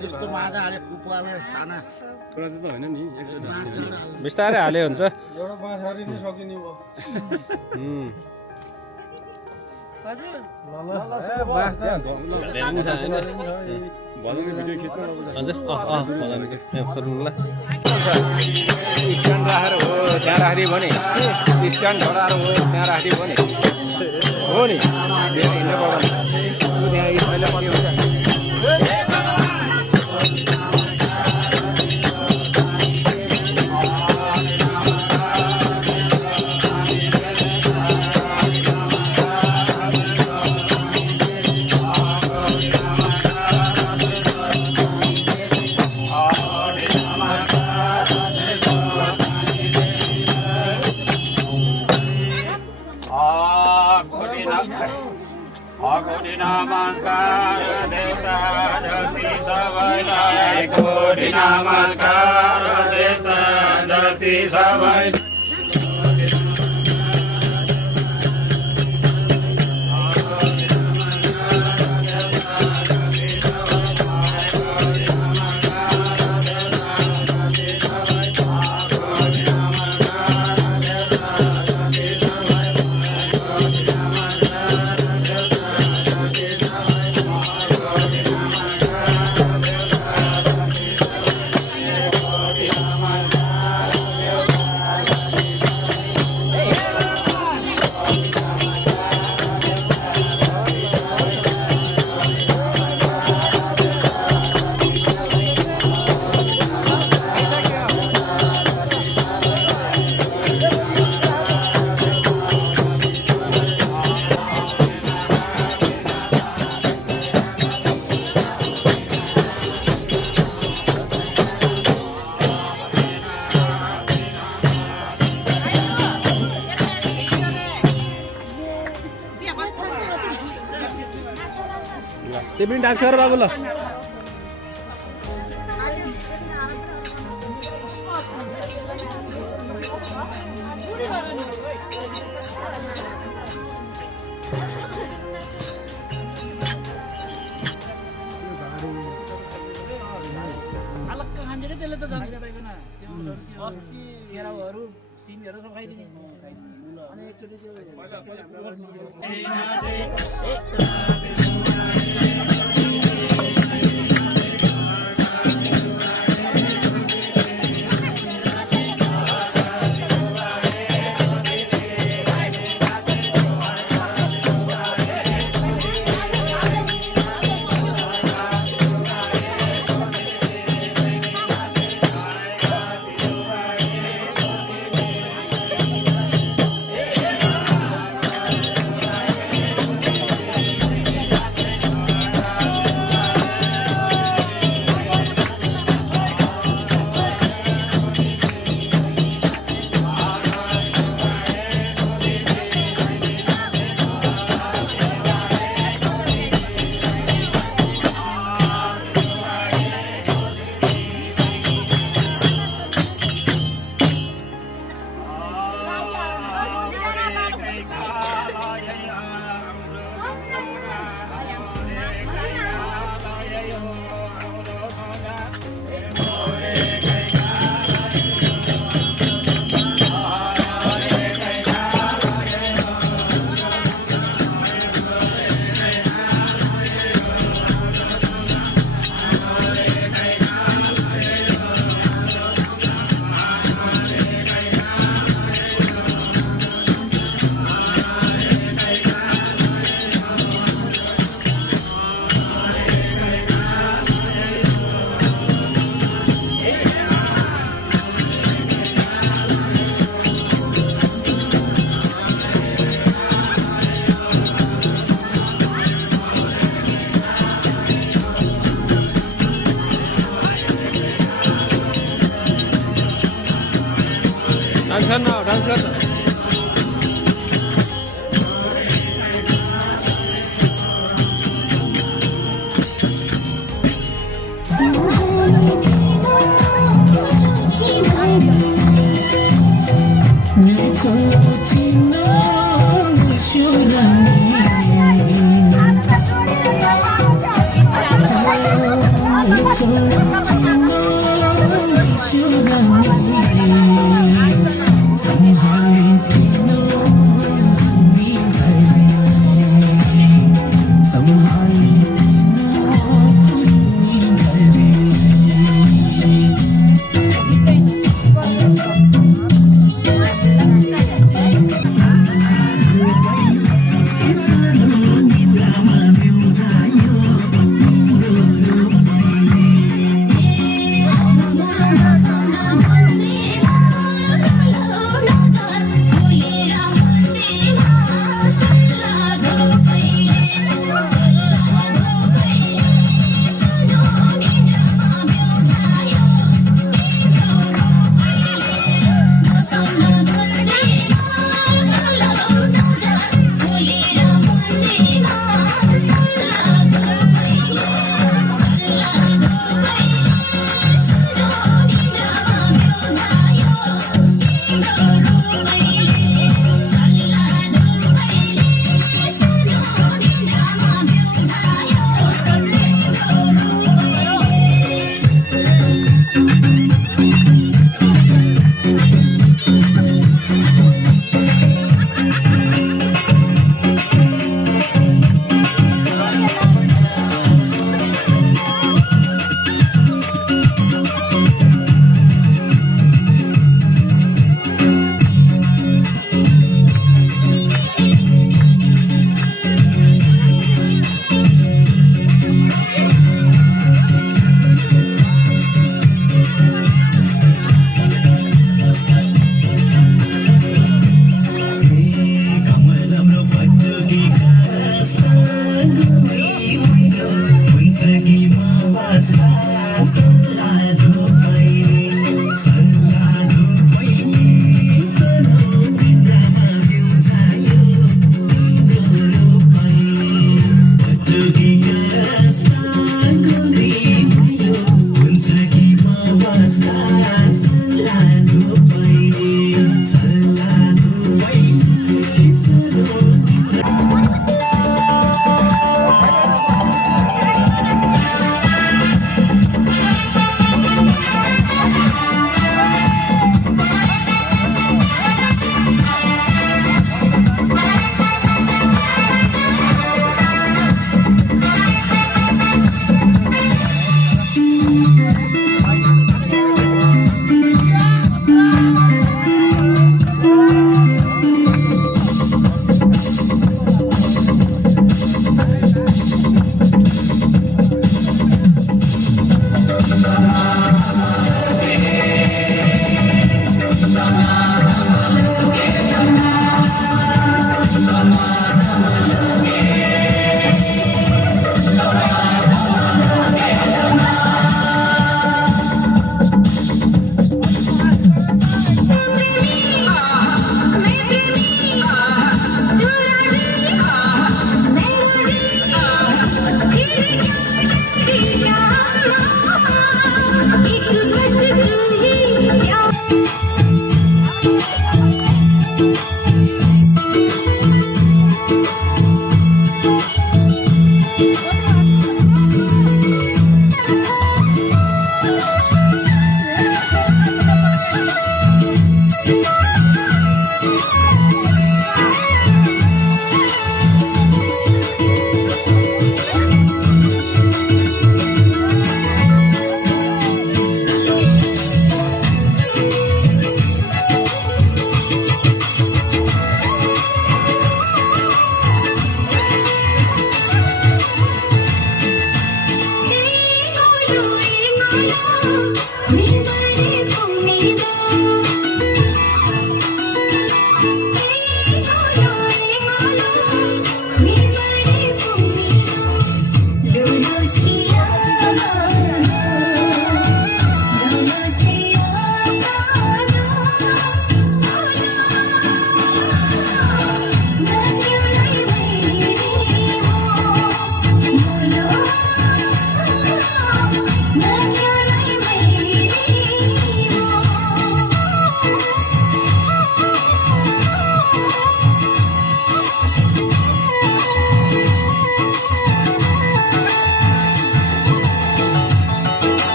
त्यस्तो माछा हाले कुपुवाले खाना बिस्तारै हाले हुन्छ एउटा बाँस हारी नै सकिने भयो स्ट्यान्ड राखेर हो त्यहाँ राख्ने भने स्ट्यान्ड झोडाएर हो त्यहाँ राख्ने भने हो नि हिँड्नु पर्दैन त्यहाँ स्टाइलले पनि हुन्छ नमस्कार देवता जति सबैलाई कोटि नमस्कार देवता जति सबै त्यो पनि डान्स गर बाबु ल त्यसले त जान्छ पाइदैन अस्ति हेराहरू सिमहरू सब खाइदिने अनि एकचोटि डान्स गर्न It's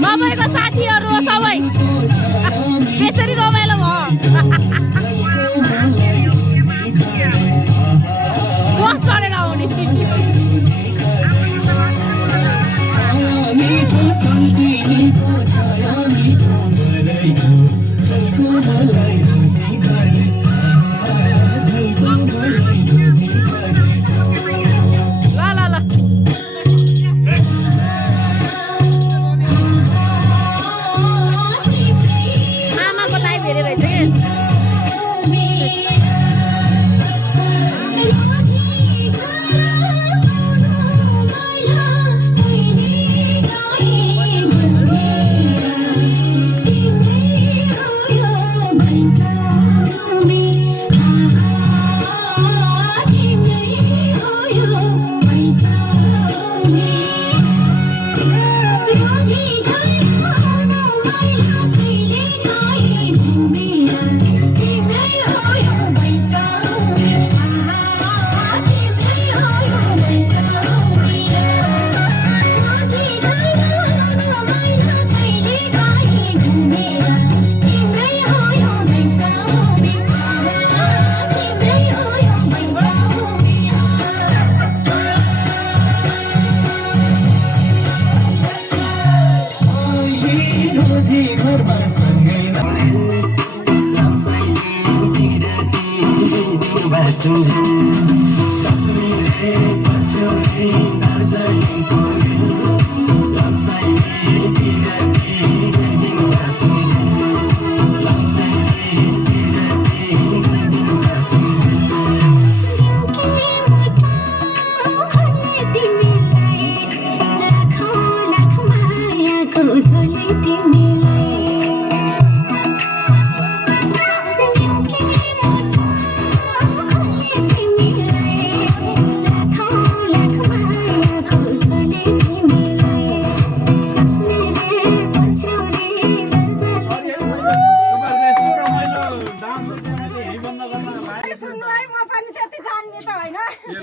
तपाईँको साथीहरू सबै त्यसरी रमाइलो भयो बस गरेर आउने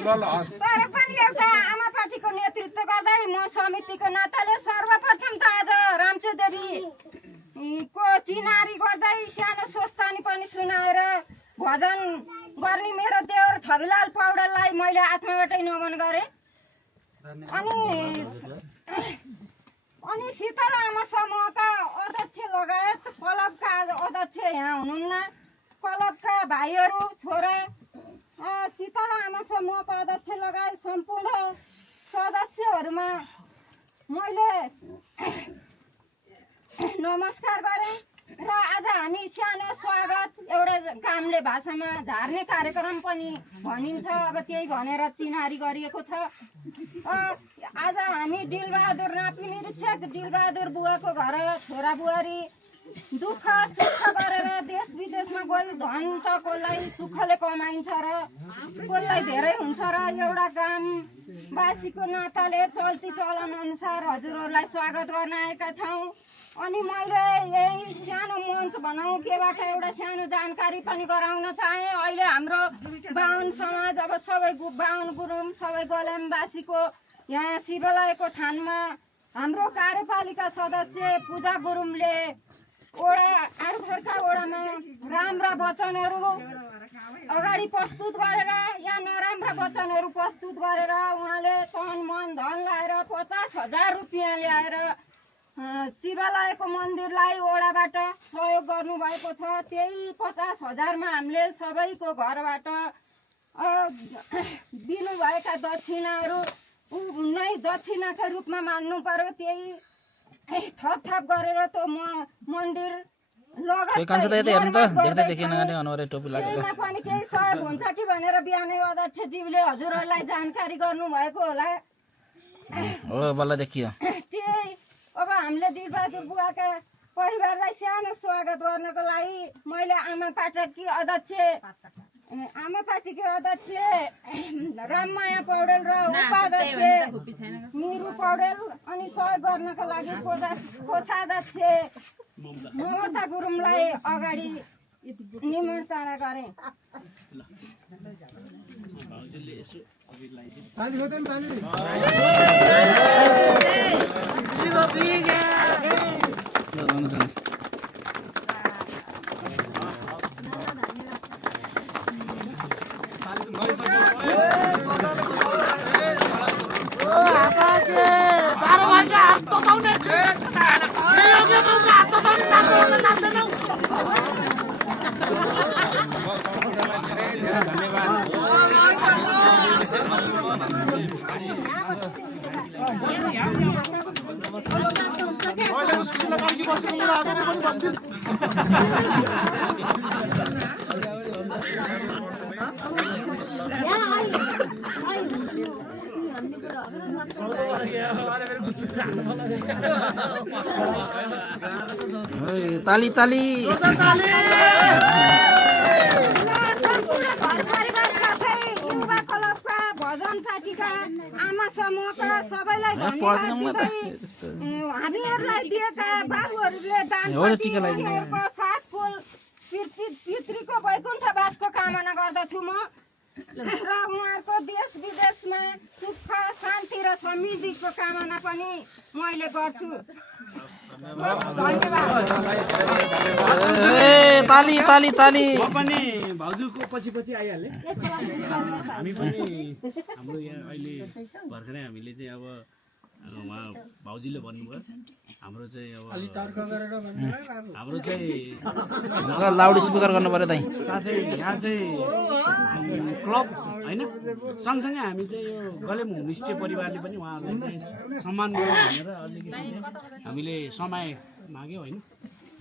तर पनि एउटा आमा पार्टीको नेतृत्व गर्दै म समितिको नाताले सर्वप्रथम त आज रामचे देवीको चिनारी गर्दै सानो स्वस्तानी पनि सुनाएर भजन गर्ने मेरो देवर छविलाल पौडेललाई मैले आत्माबाटै नमन गरेँ। अनि शीतला आमा समूहका अध्यक्ष लगायत क्लबका अध्यक्ष यहाँ हुनुहुन्न, क्लबका भाइहरू छोरा शीतला आमा समूहका अध्यक्ष लगायत सम्पूर्ण सदस्यहरूमा मैले नमस्कार गरेँ र आज हामी सानो स्वागत एउटा कामले भाषामा झार्ने कार्यक्रम पनि भनिन्छ, अब त्यही भनेर चिनारी गरिएको छ। आज हामी दिलबहादुर नापी निरीक्षक दिलबहादुर बुवाको घर छोरा बुहारी दुःख सुख गरेर देश विदेशमा गई धन त कसलाई सुखले कमाइन्छ र कसलाई धेरै हुन्छ र एउटा गामवासीको नाताले चल्ती चलन अनुसार हजुरहरूलाई स्वागत गर्न आएका छौँ। अनि मैले यही सानो मञ्च भनौँ केबाट एउटा सानो जानकारी पनि गराउन चाहेँ। अहिले हाम्रो बाहुन समाज अब सबै बाहुन गुरुङ सबै गल्यामवासीको यहाँ शिवालयको थानमा हाम्रो कार्यपालिका सदस्य पूजा गुरुङले आर्खरका ओडामा राम्रा वचनहरू अगाडि प्रस्तुत गरेर या नराम्रा वचनहरू प्रस्तुत गरेर उहाँले तन मन धन लाएर 50,000 रुपियाँ ल्याएर शिवालयको मन्दिरलाई ओडाबाट सहयोग गर्नुभएको छ। त्यही 50,000मा हामीले सबैको घरबाट दिनुभएका दक्षिणाहरू नै दक्षिणाका रूपमा मान्नु पर्यो। त्यही थप गरेर त मन्दिर त्यसमा पनि केही सहयोग हुन्छ कि भनेर बिहानै अध्यक्षज्यूले हजुरहरूलाई जानकारी गर्नुभएको होला। त्यही अब हामीले दिलबहादुर बुवाका परिवारलाई सानो स्वागत गर्नको लागि मैले आमा पार्टीकी अध्यक्ष राममाया पौडेल र उपाध्यक्ष निरु पौडेल अनि सहयोग गर्नको लागि कोषाध्यक्ष ममता गुरुङलाई अगाडि निमन्त्रणा गरेँ। ताली ताली भजन पार्टीका आमा समूहका सबैलाई धन्यवाद। हामीहरूलाई दिएका बाबुहरूले दान उनीहरूको साथ फुल पितृको वैकुण्ठवासको कामना गर्दछु म र उहाँहरूको देश विदेशमा सुख शान्ति र समृद्धिको कामना पनि मैले गर्छु। ताली ताली ताली पनि भाउजूको पछि पछि आइहाले। हामी पनि हाम्रो यहाँ अहिले भर्खरै हामीले चाहिँ अब उहाँ भाउजूले भन्नुभयो हाम्रो चाहिँ अब हाम्रो चाहिँ लाउड स्पिकर गर्नु पर्यो दाइ। साथै यहाँ चाहिँ क्लब होइन सँगसँगै हामी चाहिँ यो गलेम होमस्टे परिवारले पनि उहाँहरूलाई चाहिँ सम्मान गरौँ भनेर अलिकति हामीले समय माग्यौँ होइन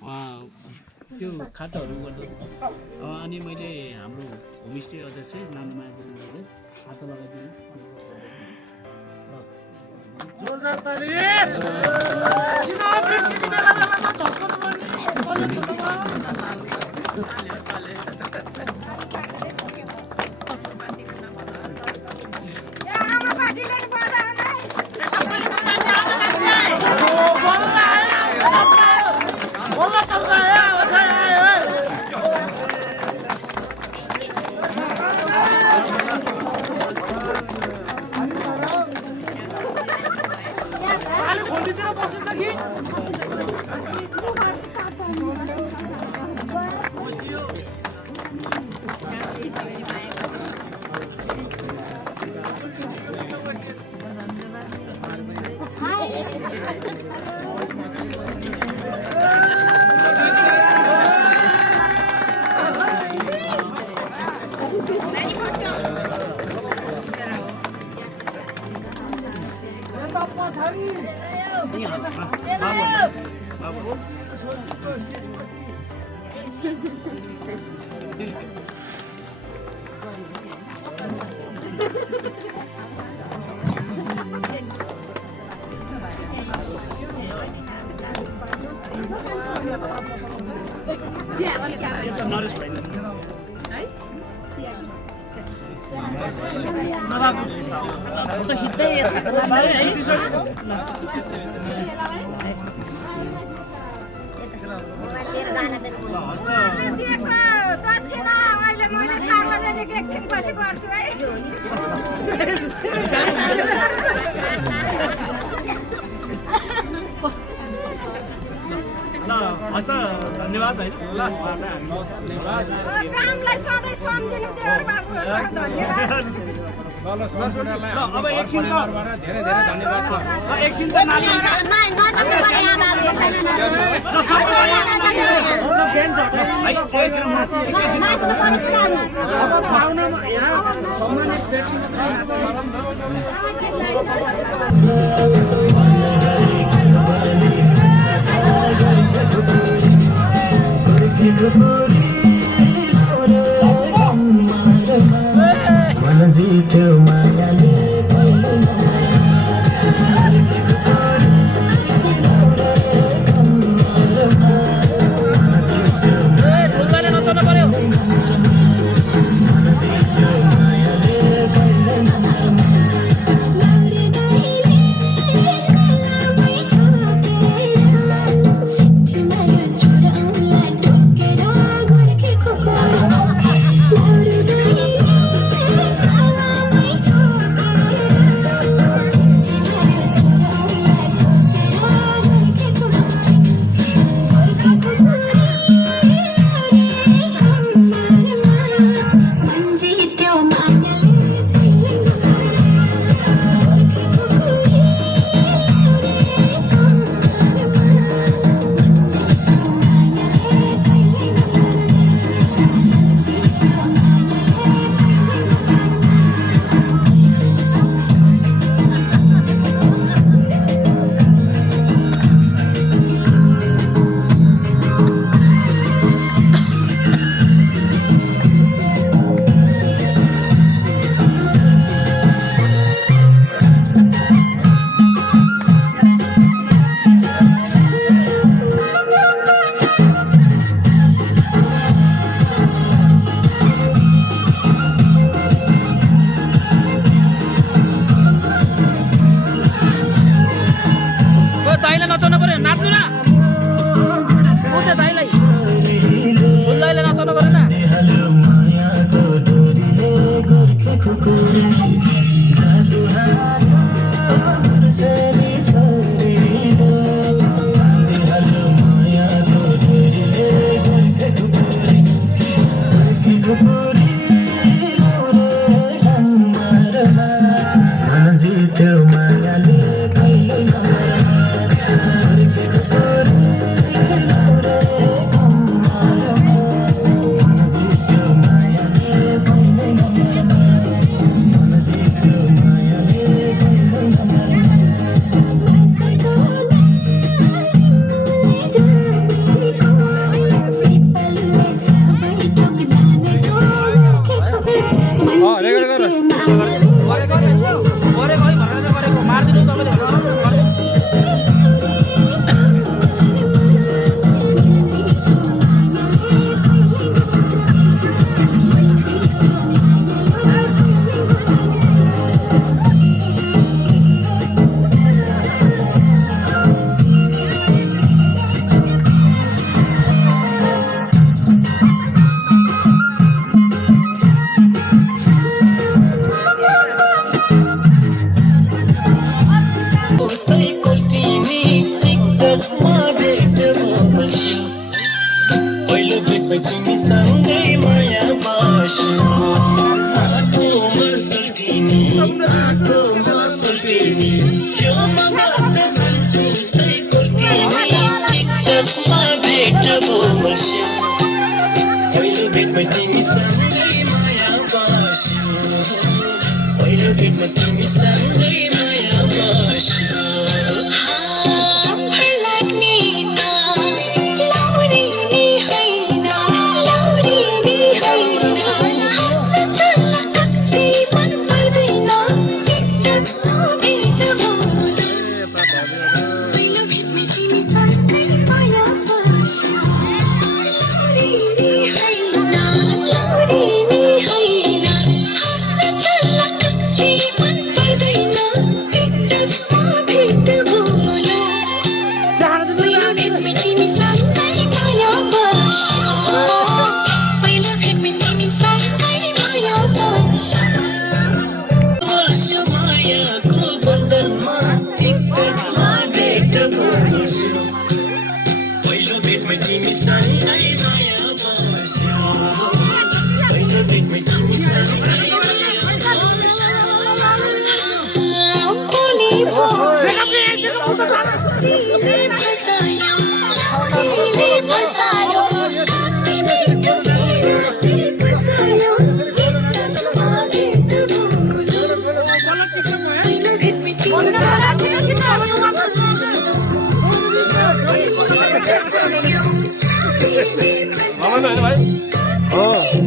उहाँ त्यो खाताहरू गर्दा अनि मैले हाम्रो होमस्टे अध्यक्ष नानुमाया गुरुङले खाता लगाइदिनु। धन्यवाद है कामलाई सधैँ सम्झिनु देवर बाबुहरूलाई धन्यवाद। अब एकछिन धेरै धेरै धन्यवाद छ। एकछिन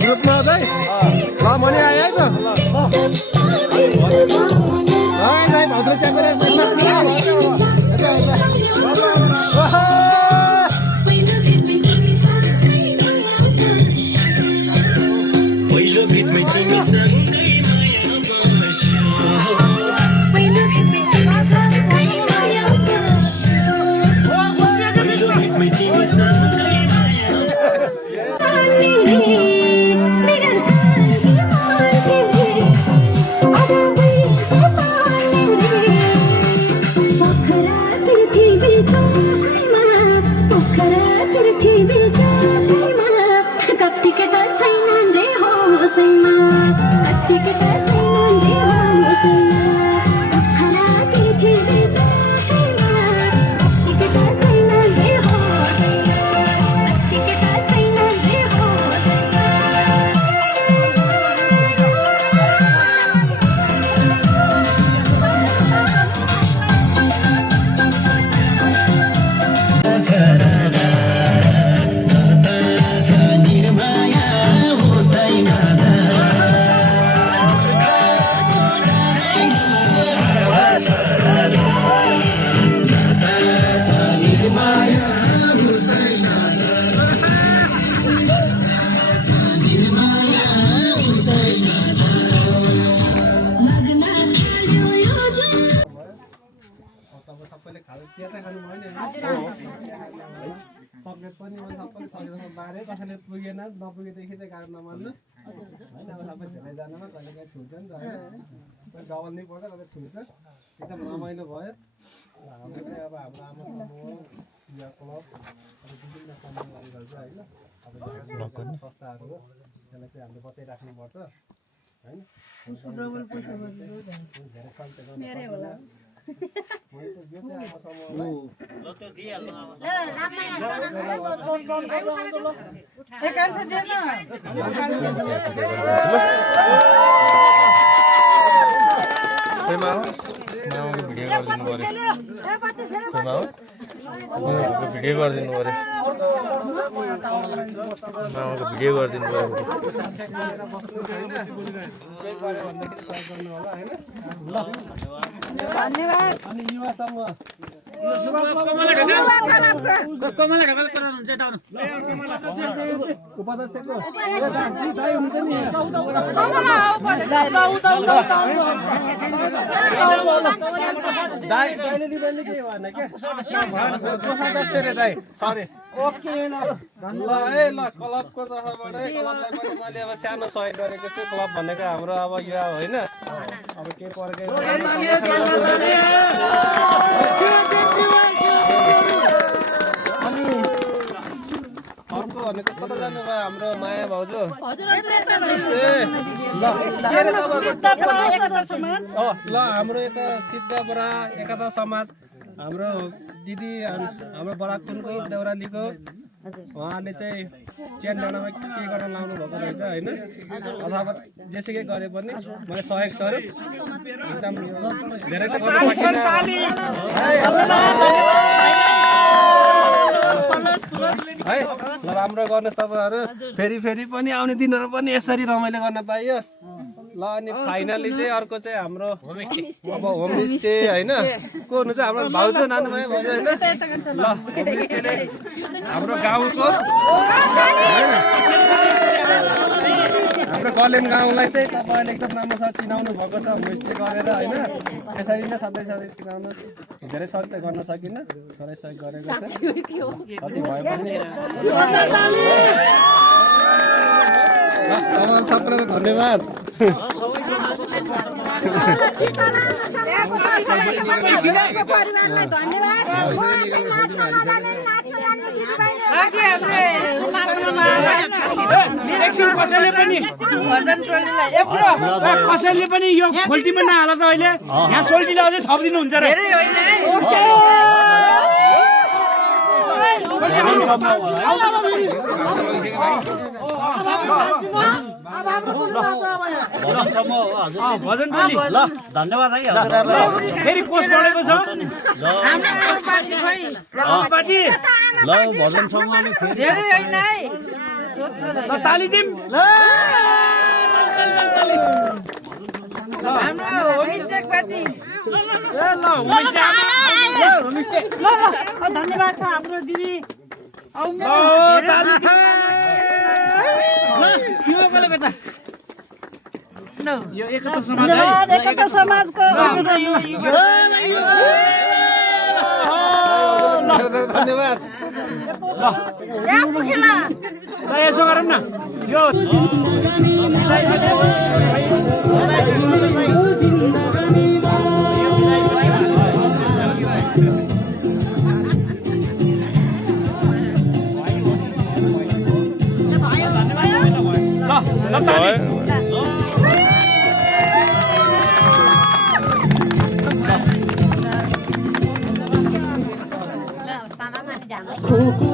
ग्रुपमा चाहिँ ल मनी आयो है त भाउजूले च्यापेर पकेट पनि सबैले सकेसम्म बारे कसैले पुगेन नपुगेदेखि चाहिँ गाह्रो नमान्नु सबै धेरैजनामा कहिले काहीँ छुट्छ नि त होइन डबल नै पर्छ कतै छुट्छ एकदम रमाइलो भयो हाम्रो चाहिँ अब हाम्रो आमा समूह चिया क्लब विभिन्न समूहहरू गर्छ होइन अब संस्थाहरू हो त्यसलाई चाहिँ हामीले बचाइराख्नुपर्छ होइन धेरै सन्चय गर्नु भिडियो गरिदिनु पर्यो भिडियो गरिदिनु पर्यो धन्यवाद अनि युवा समूह उपाध्यक्षको दाइ हुन्छ नि दाइले दिँदैन के भएन क्या सदस्य रे दाइ सरी ओके ल है ल क्लबको तर्फबाटै क्लबलाई पनि मैले अब सानो सहयोग गरेको छु क्लब भनेको हाम्रो अब युवा होइन अब के पर्के अर्को भनेको कता जानुभयो हाम्रो माया भाउजू ल हाम्रो यता सिद्धबरा एकता समाज हाम्रो दिदी हाम्रो बराकुनको देउरालीको उहाँले चाहिँ चेन डाँडामा के गर्न लाउनु भएको रहेछ होइन अथवा जेसुकै गरे पनि मैले सहयोग स्वरूप एकदम धेरै त गर्न सकिनँ है ल राम्रो गर्नुहोस् तपाईँहरू फेरि पनि आउने दिनहरू पनि यसरी रमाइलो गर्न पाइयोस् ल अनि फाइनली चाहिँ अर्को चाहिँ हाम्रो अब होमस्टे होइन को हुनु चाहिँ हाम्रो भाउजू नानु भयो भाउजू होइन ल होमस्टेले हाम्रो गाउँको हाम्रो गलेन गाउँलाई चाहिँ तपाईँहरूले एकदम राम्रोसँग चिनाउनु भएको छ होमस्टे गरेर होइन यसरी नै सधैँ चिनाउनुहोस् धेरै सहयोग चाहिँ गर्न सकिनँ थोरै सहयोग गरेको छ कति भयो पनि सबैलाई धन्यवाद कसैले पनि यो खोल्टीमा नहाल त अहिले यहाँ सोल्टीले अझै थपिदिनुहुन्छ र भजन टोली ल धन्यवाद है फेरि कोष बढेको छ पार्टी ल भजन समूहले धेरै होइन है ल ताली दिम ल हाम्रो होमस्टे पार्टी ल होमस्टे ल धन्यवाद छ हाम्रो दिदी यो एकता समाज एकता समाजको धन्यवाद ल यसो गरौँ न यो सामान